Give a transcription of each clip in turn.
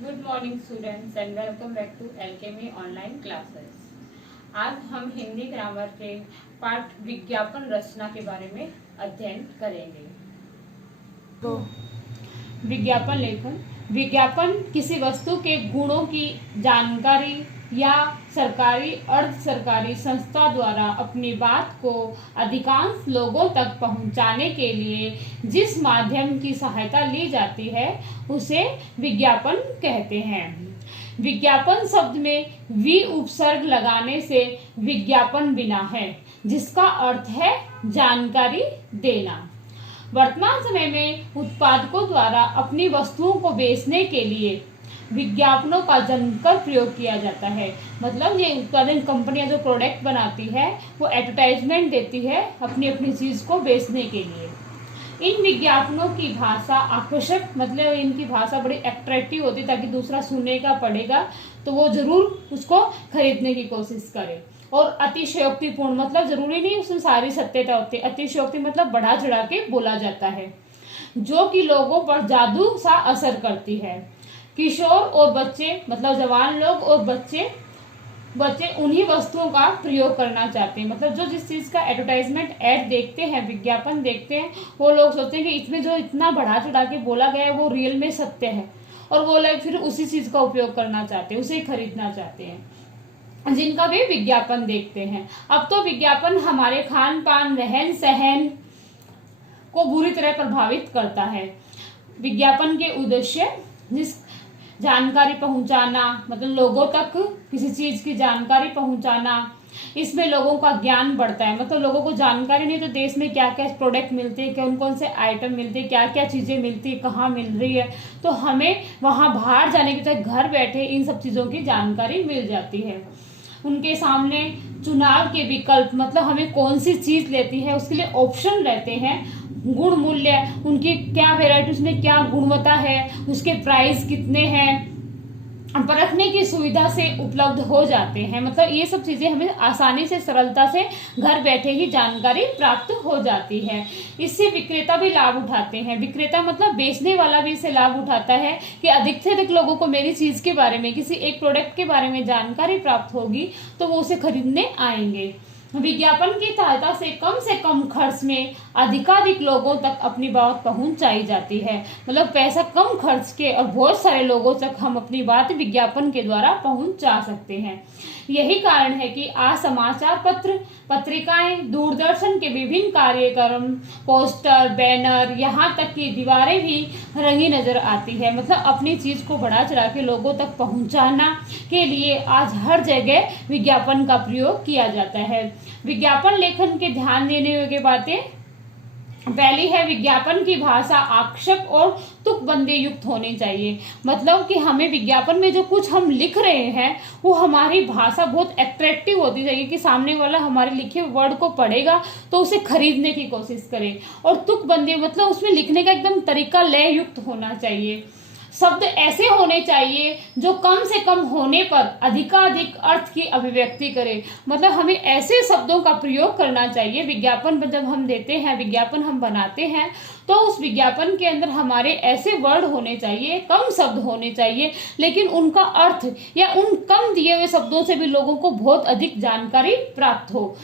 Good morning students and welcome back to Alchemy online classes. आज हम Hindi grammar के पाठ विज्ञापन रचना के बारे में अध्ययन करेंगे। तो विज्ञापन लेखन, विज्ञापन किसी वस्तु के गुणों की जानकारी या सरकारी अर्ध सरकारी संस्था द्वारा अपनी बात को अधिकांश लोगों तक पहुंचाने के लिए जिस माध्यम की सहायता ली जाती है उसे विज्ञापन कहते हैं। विज्ञापन शब्द में वी उपसर्ग लगाने से विज्ञापन बिना है, जिसका अर्थ है जानकारी देना। वर्तमान समय में उत्पादकों द्वारा अपनी वस्तुओं को बेचने के लिए विज्ञापनों का जमकर प्रयोग किया जाता है। मतलब ये उत्पादन कंपनियां जो प्रोडक्ट बनाती है वो एडवर्टाइजमेंट देती है अपनी अपनी चीज को बेचने के लिए। इन विज्ञापनों की भाषा आकर्षक, मतलब इनकी भाषा बड़ी अट्रैक्टिव होती है ताकि दूसरा सुनेगा पढ़ेगा तो वो जरूर उसको खरीदने की कोशिश करे। और अतिशयोक्तिपूर्ण, मतलब जरूरी नहीं उसमें सारी सत्यता होती है। अतिशयोक्ति मतलब बढ़ा चढ़ा के बोला जाता है, जो कि लोगों पर जादू सा असर करती है। किशोर और बच्चे, मतलब जवान लोग और बच्चे उन्हीं वस्तुओं का प्रयोग करना चाहते हैं। मतलब जो जिस चीज का एडवर्टाइजमेंट ऐड देखते हैं, विज्ञापन देखते हैं, वो लोग सोचते हैं कि इसमें जो इतना बढ़ा चढ़ा के बोला गया है वो रियल में सत्य है, और वो लोग फिर उसी चीज का उपयोग करना चाहते हैं, उसे खरीदना चाहते हैं जिनका वे विज्ञापन देखते हैं। अब तो विज्ञापन हमारे खान पान, रहन सहन को बुरी तरह प्रभावित करता है। विज्ञापन के उद्देश्य जिस जानकारी पहुंचाना, मतलब लोगों तक किसी चीज की जानकारी पहुंचाना, इसमें लोगों का ज्ञान बढ़ता है। मतलब लोगों को जानकारी नहीं तो देश में क्या क्या प्रोडक्ट मिलते हैं, कौन कौन से आइटम मिलते हैं, क्या क्या चीजें मिलती है, कहाँ मिल रही है, तो हमें वहां बाहर जाने की तरह घर बैठे इन सब चीजों की जानकारी मिल जाती है। उनके सामने चुनाव के विकल्प, मतलब हमें कौन सी चीज लेती है उसके लिए ऑप्शन रहते हैं। गुण मूल्य, उनकी क्या वेराइटी, उसमें क्या गुणवत्ता है, उसके प्राइस कितने हैं, परखने की सुविधा से उपलब्ध हो जाते हैं। मतलब ये सब चीजें हमें आसानी से, सरलता से घर बैठे ही जानकारी प्राप्त हो जाती है। इससे विक्रेता भी लाभ उठाते हैं। विक्रेता मतलब बेचने वाला भी इससे लाभ उठाता है कि अधिक से अधिक लोगों को मेरी चीज के बारे में, किसी एक प्रोडक्ट के बारे में जानकारी प्राप्त होगी तो वो उसे खरीदने आएंगे। विज्ञापन की सहायता से कम खर्च में अधिकाधिक लोगों तक अपनी बात पहुंचाई जाती है। मतलब पैसा कम खर्च के और बहुत सारे लोगों तक हम अपनी बात विज्ञापन के द्वारा पहुंचा सकते हैं। यही कारण है कि आज समाचार पत्र, पत्रिकाएं, दूरदर्शन के विभिन्न कार्यक्रम, पोस्टर, बैनर, यहाँ तक कि दीवारें भी रंगी नजर आती है। मतलब अपनी चीज को बढ़ा चढ़ा के लोगों तक पहुंचाना के लिए आज हर जगह विज्ञापन का प्रयोग किया जाता है। विज्ञापन लेखन के ध्यान देने योग्य बातें, पहली है विज्ञापन की भाषा आकर्षक और तुकबंदी युक्त होनी चाहिए। मतलब कि हमें विज्ञापन में जो कुछ हम लिख रहे हैं वो हमारी भाषा बहुत अट्रैक्टिव होती चाहिए कि सामने वाला हमारे लिखे वर्ड को पढ़ेगा तो उसे खरीदने की कोशिश करे। और तुकबंदी मतलब उसमें लिखने का एकदम तरीका लय युक्त होना चाहिए। शब्द ऐसे होने चाहिए जो कम से कम होने पर अधिकाधिक अर्थ की अभिव्यक्ति करे। मतलब हमें ऐसे शब्दों का प्रयोग करना चाहिए विज्ञापन जब हम देते हैं, विज्ञापन हम बनाते हैं तो उस विज्ञापन के अंदर हमारे ऐसे वर्ड होने चाहिए, कम शब्द होने चाहिए, लेकिन उनका अर्थ या उन कम दिए हुए शब्दों से भी लोगों को बहुत अधिक जानकारी प्राप्त हो।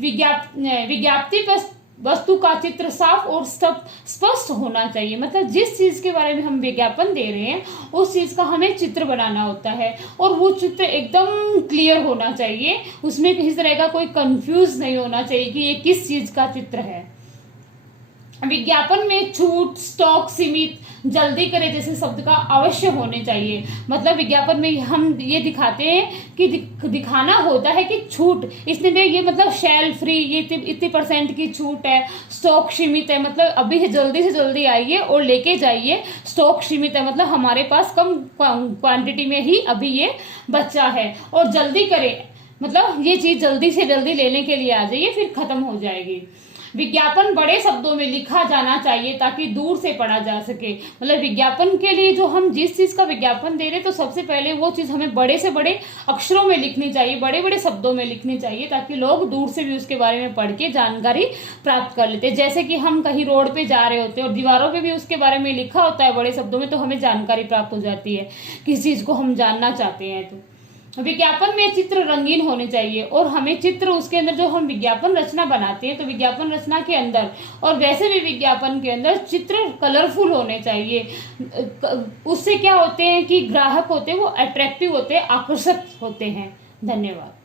विज्ञप्ति वस्तु का चित्र साफ और स्पष्ट होना चाहिए। मतलब जिस चीज के बारे में हम विज्ञापन दे रहे हैं उस चीज का हमें चित्र बनाना होता है और वो चित्र एकदम क्लियर होना चाहिए। उसमें किसी तरह का कोई कंफ्यूज नहीं होना चाहिए कि ये किस चीज का चित्र है। विज्ञापन में छूट, स्टॉक सीमित, जल्दी करे जैसे शब्द का अवश्य होने चाहिए। मतलब विज्ञापन में हम ये दिखाते हैं कि दिखाना होता है कि छूट, इसमें ये मतलब सेल फ्री, ये इतनी % की छूट है, स्टॉक सीमित है, मतलब अभी से जल्दी आइए और लेके जाइए, स्टॉक सीमित है, मतलब हमारे पास कम क्वांटिटी में ही अभी ये बचा है। और जल्दी करे मतलब ये चीज जल्दी से जल्दी लेने के लिए आ जाइए, फिर खत्म हो जाएगी। विज्ञापन बड़े शब्दों में लिखा जाना चाहिए ताकि दूर से पढ़ा जा सके। मतलब विज्ञापन के लिए जो हम जिस चीज का विज्ञापन दे रहे हैं तो सबसे पहले वो चीज हमें बड़े से बड़े अक्षरों में लिखनी चाहिए, बड़े बड़े शब्दों में लिखनी चाहिए, ताकि लोग दूर से भी उसके बारे में पढ़ के जानकारी प्राप्त कर लेते हैं। जैसे कि हम कहीं रोड पे जा रहे होते हैं और दीवारों पे भी उसके बारे में लिखा होता है बड़े शब्दों में, तो हमें जानकारी प्राप्त हो जाती है किस चीज को हम जानना चाहते हैं। तो विज्ञापन में चित्र रंगीन होने चाहिए और हमें चित्र उसके अंदर जो हम विज्ञापन रचना बनाते हैं तो विज्ञापन रचना के अंदर और वैसे भी विज्ञापन के अंदर चित्र कलरफुल होने चाहिए। उससे क्या होते हैं कि ग्राहक होते हैं वो अट्रैक्टिव होते हैं, आकर्षक होते हैं। धन्यवाद।